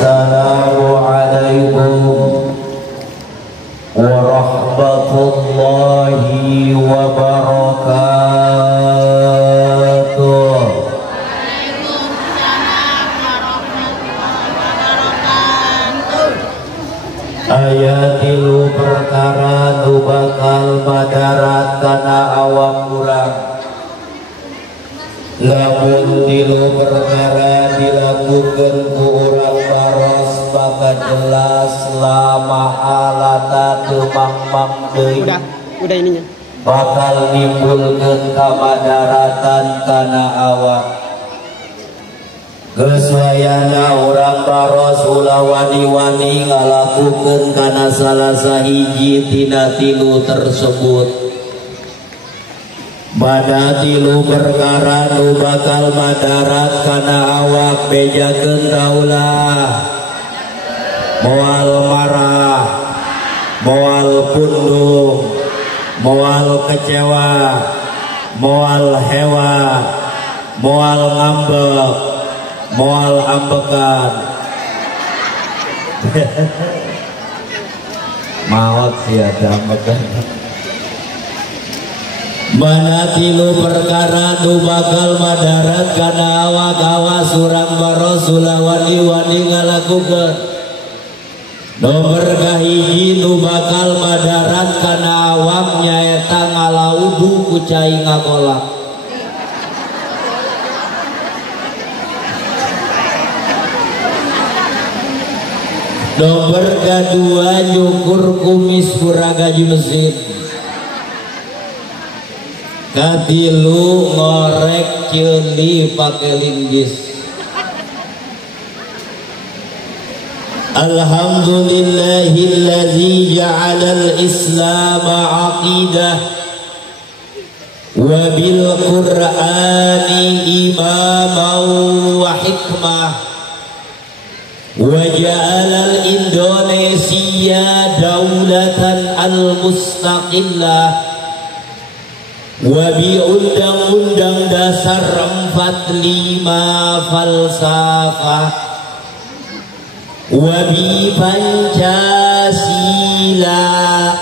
Assalamualaikum warahmatullahi wabarakatuh. Waalaikumsalam warahmatullahi wabarakatuh. Ayatilu perkara nu bakal madarat kana awak urang. Lamun tilu perkara dilakukan ku urang baros maka jelas lama halata temang-mang deui. Udah ininya. Bakal nimbulkeun kamadaratan kana awak. Geuswayana urang baros ulah wani-wani ngalakukeun kana salah sahiji tina tilu tersebut. Bada tilu perkara nu bakal madarat kana awak bejakeun kaulah. Moal marah, moal pundung, moal kecewa, moal hewa, moal ngambek, moal ambekan. Maot sih ada ambekan. Mana tilu perkara nu bakal madarat kana awak-awak surang baros ulah wani-wani ngalakukeun. Nomor kahiji nu bakal madarat kana awak nyaeta ngalaudu ku cai ngakolak. Nomor kedua nyukur kumis kuragaji mesin. Katilu ngorek ceuli pake linggis. Alhamdulillahilladzi ja'alal Islam aqidah wa bil Qur'ani imaman wa hikmah wa ja'alal Indonesia daulatan al-mustaqillah wa bi undang-undang dasar 45 falsafah wa bi Pancasila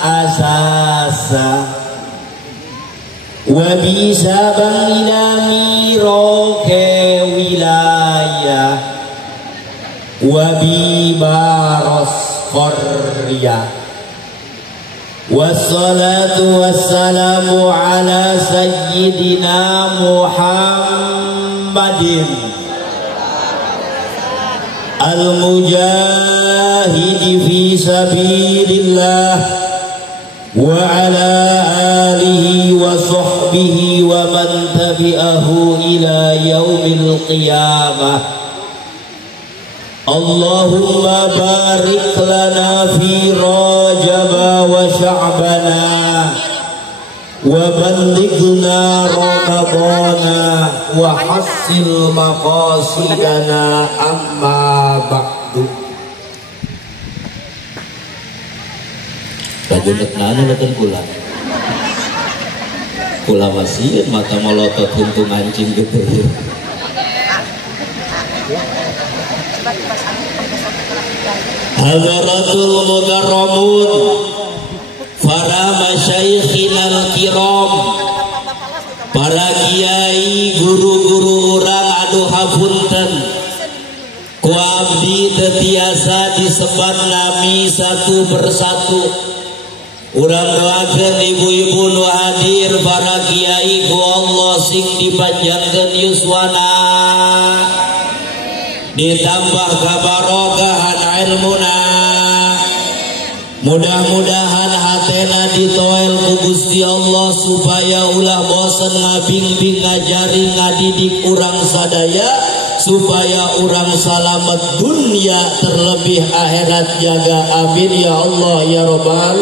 asasa wa bi sabang ila miroke wilayah wa bi baros Korea. Wassalatu wassalamu ala sayyidina Muhammadin al-mujahidi fi sabilillah wa ala alihi wa sahbihi wa man tabi'ahu ila yaumil qiyamah. Allahumma barik lana fi Rajab wa Sya'bana wa ballighna Ramadana wa hassil maqasidana amma ba'du. Bajunet nana leuteun kula. Kula masih mata melotot huntung anjing gitu. Hadaratul mukarramun, para masyayikhinal kiram, para kiai guru-guru urang anu hapunten ku abdi teu tiasa disebat nami satu persatu. Urang doakeun ibu-ibu nu hadir, para kiai ku Allah sing dipanjangkeun yuswana, ditambah kabarokahan ilmuna, mudah-mudahan hatena ditoel ku Gusti Allah supaya ulah bosen ngabing-bing ngajari ngadidik urang sadaya, supaya urang salamet dunia terlebih akhirat jaga. Amin ya Allah ya Rabbal.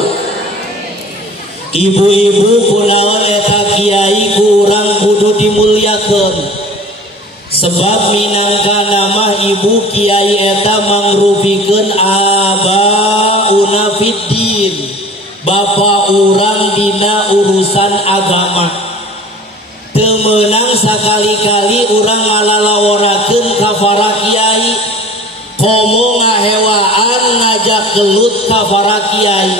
Ibu-ibu kunaon eta kiai ku urang kudu dimulyakeun. Sebab minangka nama ibu kiai eta mangrupikeun abauna fiddin, bapak urang dina urusan agama. Teu meunang sakali-kali urang ngalalaworakeun ka para kiai, komo ngahewaan ngajak gelut ka para kiai.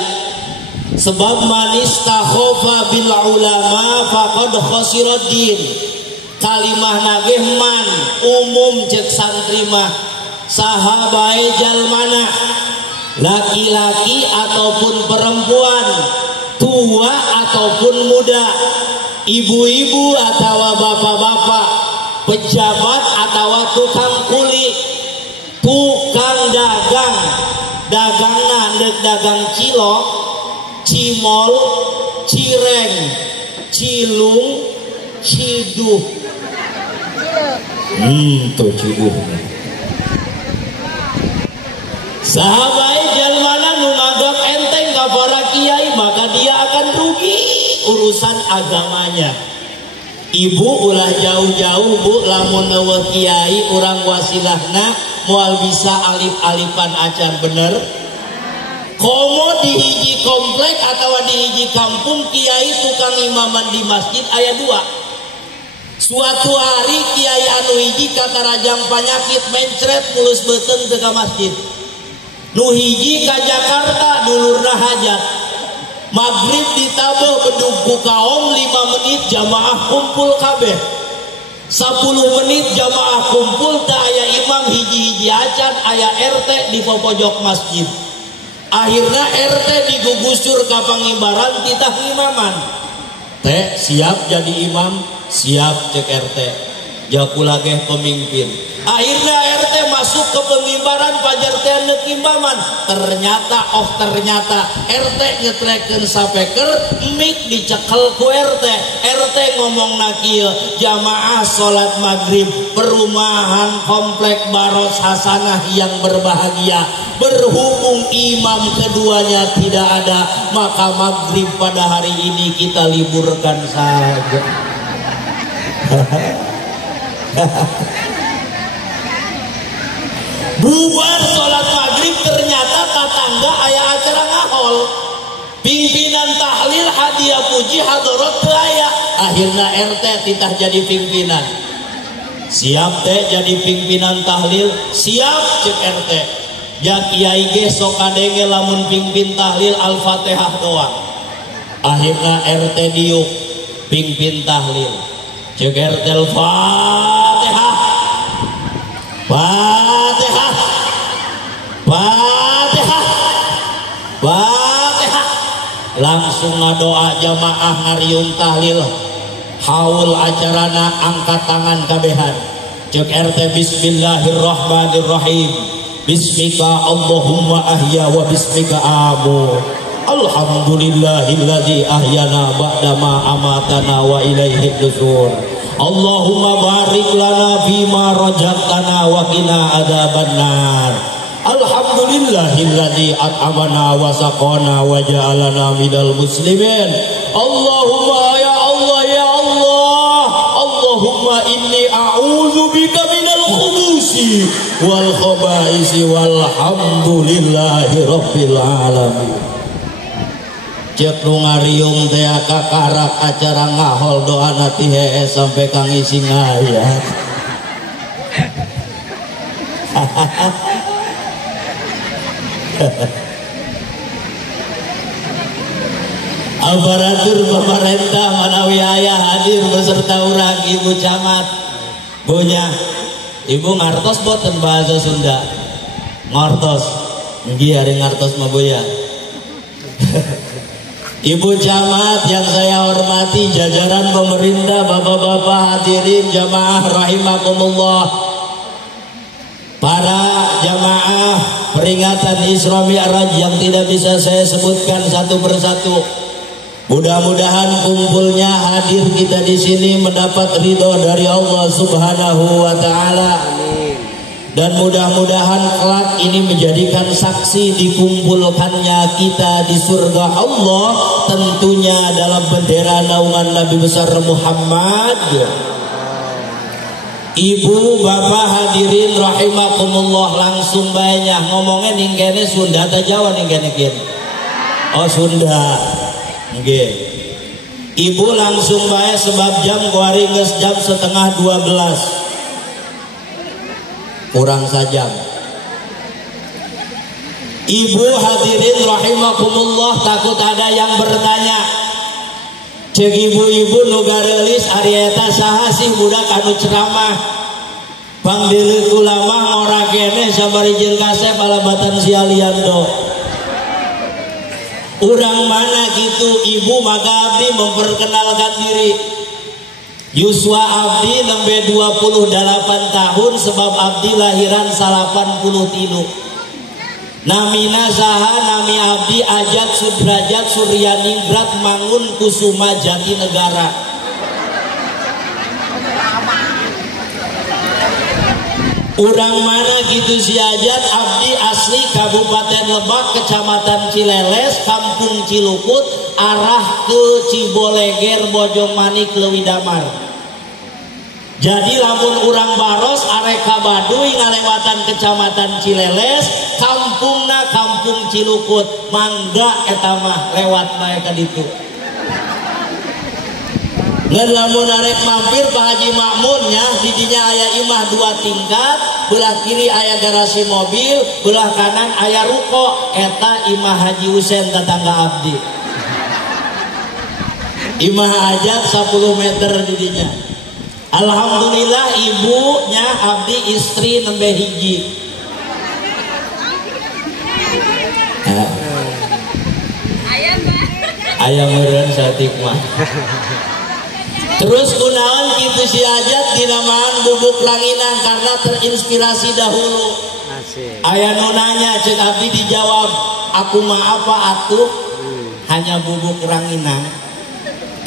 Sebab manis takhofa bil ulama faqad khasirat din. Kalimah nageh man umum cek santri mah saha bae jalmana, laki-laki ataupun perempuan, tua ataupun muda, ibu-ibu atau bapak-bapak, pejabat atau tukang kuli, tukang dagang, dagangna neuk dagang cilok, cimol, cireng, cilung, ciduh. Tuh ciduh. Sahabai jalmana nu nganggap enteng ka para kiai, maka dia akan rugi urusan agamanya. Ibu ulah jauh-jauh bu lamun eueuh kiai urang wasilahna moal bisa alip-alipan acan bener. Komo di hiji komplek atau di hiji kampung kiai tukang imaman di masjid aya dua. Suatu hari kiai anu hiji katarajang panyakit mencret mulus beuteung teu ka masjid. Nu hiji ka Jakarta dulurna hajat. Maghrib ditabeh bedug ku kaum 5 menit jamaah kumpul kabeh. 10 menit jamaah kumpul teh aya imam hiji-hiji acan, aya RT di pojok masjid. Akhirna RT digugusur ka pangimbaran titah imaman. Teh siap jadi imam, siap cek RT. Jakula ge pemimpin. Akhirnya RT masuk ke pengimbaran pajar teh neuk imaman. Ternyata RT ngetrekeun sapeker, mik dicekel ku RT. RT ngomongna kieu, jamaah salat maghrib perumahan komplek Baros Hasanah yang berbahagia. Berhubung imam keduanya tidak ada, maka maghrib pada hari ini kita liburkan saja. Bubar sholat maghrib, ternyata tetangga aya acara ngahol. Pimpinan tahlil hadiah puji hadarat teu aya. Akhirna RT titah jadi pimpinan. Siap teh jadi pimpinan tahlil, siap cek RT. Ya kiai ge sok kadenge lamun pimpin tahlil Al-Fatihah doang. Akhirna RT diuk pimpin tahlil. Cek RT Al-Fatihah. Fatihah. Fatihah. Fatihah. Langsung ngadoa jamaah ngariung tahlil. Haul acarana angkat tangan kabehan. Cek RT Bismillahirrahmanirrahim. Bismika Allahumma ahya wa bismika amu. Alhamdulillahilladzi ahyana ba'dama amatana wa ilaihi nusyur. Allahumma barik lana fima razaqtana wa qina adzabannar. Alhamdulillahilladzi at'amana wa saqana wa ja'alana minal muslimin. Allahumma ya Allah ya Allah. Allahumma inni a'udzubika minal khubusi wal khaba'isi walhamdulillahi rabbil alamin. Cek nu ngariung teh kakarak acara ngahol doana ti hee sampai kang isi ngayat. Aparatur pemerintah manawi aya hadir beserta urang Ibu Camat. Bunya Ibu ngartos boten bahasa Sunda. Ngartos. Nggih ari ngartos mah Buya. Ibu Camat yang saya hormati, jajaran pemerintah, bapak-bapak hadirin jamaah rahimakumullah. Para jamaah peringatan Isra Mi'raj yang tidak bisa saya sebutkan satu persatu. Mudah-mudahan kumpulnya hadir kita di sini mendapat ridho dari Allah Subhanahu wa taala. Dan mudah-mudahan kelak ini menjadikan saksi dikumpulkannya kita di surga Allah, tentunya dalam bendera naungan Nabi besar Muhammad. Ibu bapak hadirin rahimakumullah, langsung banyak ngomongnya ninggene Sunda atau Jawa ninggene kin? Oh Sunda. Nggih. Ibu langsung bae sebab jam kuari geus jam 11:30. Kurang sajam. Ibu hadirin rahimakumullah, takut ada yang bertanya. Cek ibu-ibu nu garelis ari eta saha sih budak anu ceramah. Pangdileut ulama ora kene sabari jeung kasep alabatan si Aliando. Urang mana gitu ibu, maka abdi memperkenalkan diri. Yuswa abdi nembe 28 tahun sebab abdi lahiran 83. Namina saha nami abdi Ajat Sudrajat Suryaningrat Mangun Kusuma Jatinegara. Urang mana gitu si Ajat, abdi asli Kabupaten Lebak, Kecamatan Cileles, Kampung Cilukut, arah ke Ciboleger, Bojongmanik, Leuwi Damar. Jadi lamun urang baros arek ka Baduy ngalewatan Kecamatan Cileles, kampungna Kampung Cilukut, mangga eta mah lewat bae ka ditu. Ngan lamun arek mampir Pak Haji Makmun nya, di dinya aya imah 2 tingkat, belah kiri aya garasi mobil, belah kanan aya ruko, eta imah Haji Husein tetangga abdi. Imah Ajat 10 meter di dinya. Alhamdulillah ibunya abdi istri nembe hiji. Ayam meureun saeutik mah. Terus kunaon kitu si Ajat dinamaan bubuk ranginang karena terinspirasi dahulu. Aya nu nanya ceuk abdi dijawab, aku mah apa atuh? Hanya bubuk ranginang.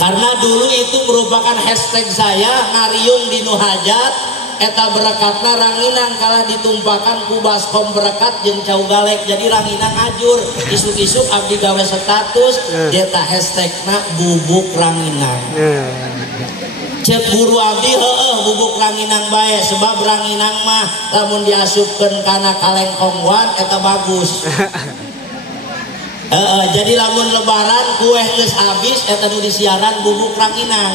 Karena dulu itu merupakan hashtag saya ngariung di nu hajat eta berekatna ranginang kalah ditumpakan ku baskom berekat jeung cau galek, jadi ranginang ajur. Isuk-isuk abdi gawe status eta hashtagna bubuk ranginang. Cek guru abdi heueuh bubuk ranginang bae sebab ranginang mah lamun diasupkeun kana kalengkongwan eta bagus. Jadi lamun lebaran kue geus habis eta nu disiaran bubuk ranginang.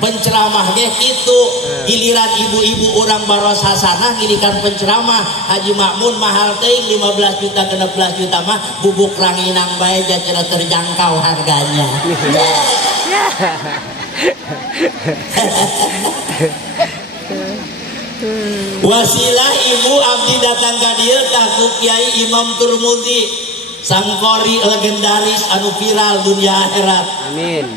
Penceramah ge kitu, giliran ibu-ibu urang baros hasanah ngilikan penceramah Haji Makmun mahal teuing 15 juta 16 juta mah bubuk ranginang bae jacara terjangkau harganya. Wasilah ibu abdi datang ka dieu ka Kiai Imam Turmudi, sangkori legendaris anu viral dunia akhirat. Amin.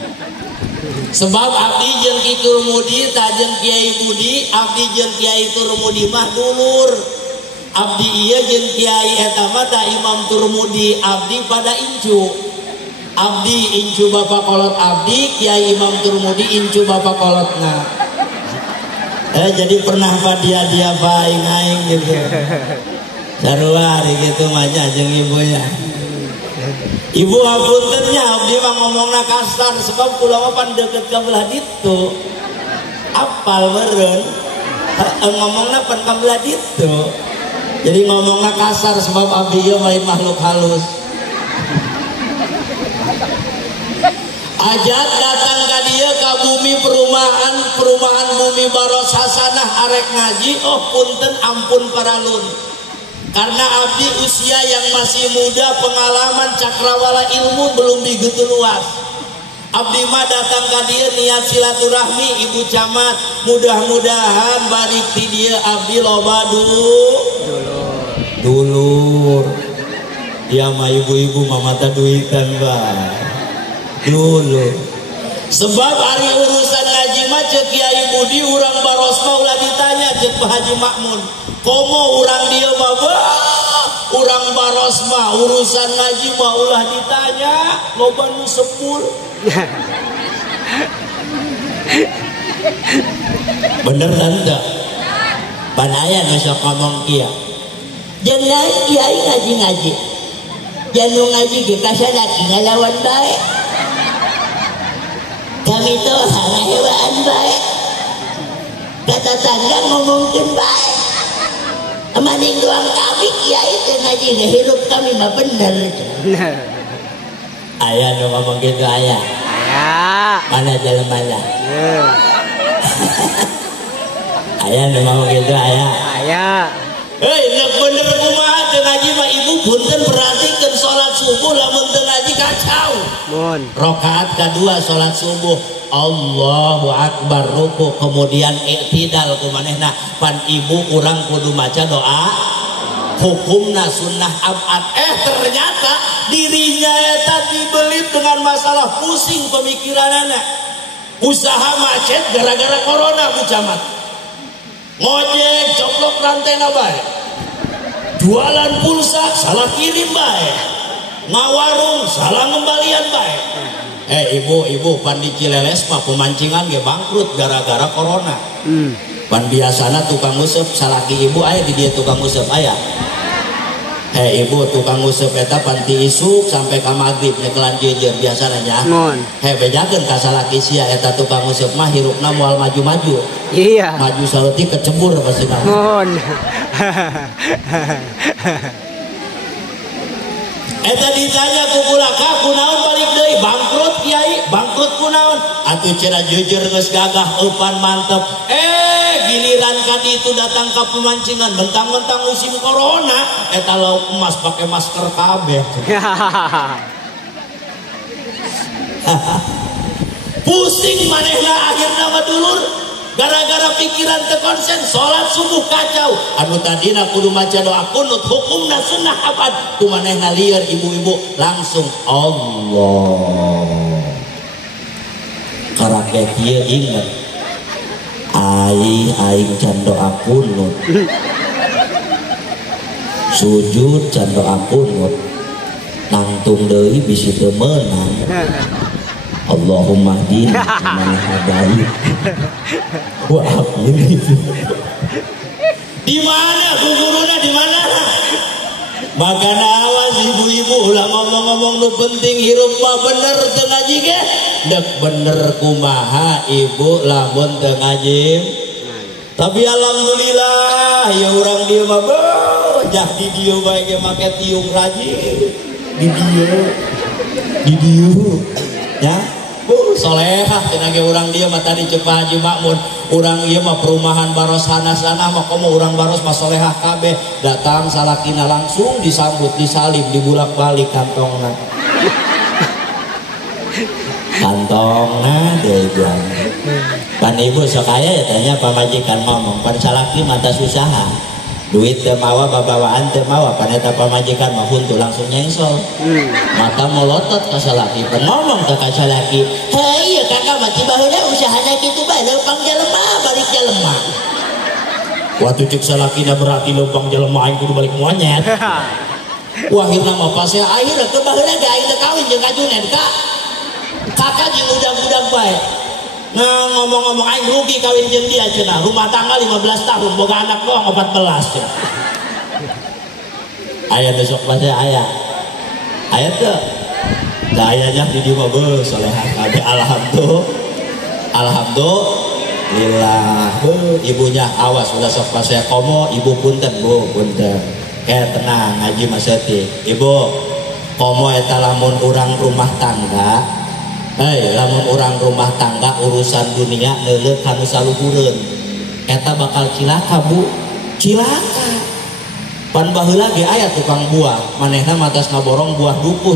Sebab abdi jeung Ki Turmudi tajeng Kiai Budi, abdi jeung Kiai Turmudi mah dulur. Abdi ieu jeung Kiai eta mah da Imam Turmudi abdi pada incu. Abdi incu bapak kolot abdi, Kiai Imam Turmudi incu bapak kolotna. Jadi pernah dia baing aing gitu. Sarua hari gitu mah jeung ibunya. Ibu hapuntennya abdi mah ngomongna kasar sebab kula mah pan deukeut ka belah ditu. Apal meureun. Ngomongna pan ka belah ditu. Jadi ngomongna kasar sebab abdi ieu lain makhluk halus. Ajat datang ka dieu ka bumi perumahan bumi baros hasanah arek ngaji, oh punten ampun paralun. Karena abdi usia yang masih muda, pengalaman cakrawala ilmu belum begitu luas. Abdi mah datang ka dieu niat silaturahmi ibu camat, mudah-mudahan balik ti dieu abdi loba dulur. Dia mah ibu-ibu mah mata duitan bae. Dulu sebab hari urusan ngaji mah cek Kiai Budi urang baros mah ulah ditanya cek Pak Haji Makmun komo urang dia mah urang baros mah urusan ngaji mah ulah ditanya loba nu sepul. Bener tanda pan aya nu sok ngomong kieu jeung kiai ngaji janu ngaji ge kasadaki ngalawan bae. Kami tuh hanya hewan baik, kata tangga ngomongin baik. Maning doang kami kiai itu ngaji hidup kami mah bener. Ayah nu ngomong gitu ayah. Ayah. Mana jalan mana? Ayah nu ngomong gitu ayah. Ayah. Hei, nak bener kumaha teu ngaji mah ibu punten perhatikan sholat subuh lamun teu ngaji kacau. Rakaat kedua sholat subuh Allahu Akbar ruku kemudian iktidal kumanehna pan ibu urang kudu maca doa hukumna sunnah abad. Ternyata dirinya eta dibelit dengan masalah pusing pemikiranana, usaha macet gara-gara corona Bu Camat, ngojek coplok rantena bae, jualan pulsa salah kirim bae, ngawarung salah ngembalian bae. Ibu pan di Cileles mah pemancingan ge bangkrut gara-gara corona. Pan biasana tukang nguseup salaki ibu aya di dia tukang nguseup aya. Ibu tukang nguseup eta pan ti isuk sampai ka magrib nekelan jejer biasana nya. Bejakeun ka salaki sia eta tukang nguseup mah hirupna moal maju-maju. Iya. Maju saleutik kecebur pasina. Eta ditanya ku kulaka kunaon balik deui bangkrut kiai, bangkrut kunaon atuh cenah jejer geus gagah eupan mantep. Giliran ka ditu datang ka pemancingan mentang-mentang musim corona eta lauk emas pakai masker kabeh. Pusing manehna akhirna mah dulur gara-gara pikiran teu konsen salat subuh kacau. Anu tadina kudu maca doa kunut hukumna sunnah abad kumanehna lieur ibu-ibu langsung Allah. Karake kieu inget aing can doa kunut. Sujud can doa kunut. Nangtung deui bisi teu meunang. Allahumma hdina man hadait. Wah, gitu. Di mana guguruna di mana? Makana awas ibu-ibu ulah ngomong-ngomong nu penting hirup mah bener teu ngaji ge. Dek bener kumaha ibu lamun teu ngaji. Tapi alhamdulillah ya urang dieu mah jah di dieu bae ge make tiung rajin. Di dieu. Ya. Solehah cenah ge urang dia mah tadi ceuk Haji Makmun urang ieu mah perumahan baros sana mah komo urang baros mah solehah kabeh datang salakina langsung disambut disalib dibulak-balik kantongna deui bilang pan ibu sok aya ya tanya pamajikan ngomong pan salaki mah tas usaha duit teu mawa babawaan teu mawa pan eta pamajikan mah huntu langsung nyengsol mata molotot ka salaki pan ngomong ka salaki hei ieu kakak mah ti baheula usahana kitu bae leumpang jelema balik jelema waktu cek salakina berarti leumpang jelema aing kudu balik monyet wah akhirna mah pas akhirna teu baheula ge aing teu kawin jeung kajunen kakak jeung udag-udag bae. Nah ngomong-ngomong aing rugi kawin jeung dia cenah rumah tangga 15 tahun boga anak doang 14 cenah. Aya besok bae aya teu da ayanya di dieu mah beus salehah kabeh alhamdulillah ibunya awas udah sok pas saya komo ibu punten bu punten tenang ngaji mah seutik ibu komo eta lamun urang rumah tangga lamun orang rumah tangga urusan dunia neuleuh kanu saluhureun eta bakal cilaka bu cilaka pan baheula ge aya tukang buah manehna matas ngaborong buah dukuh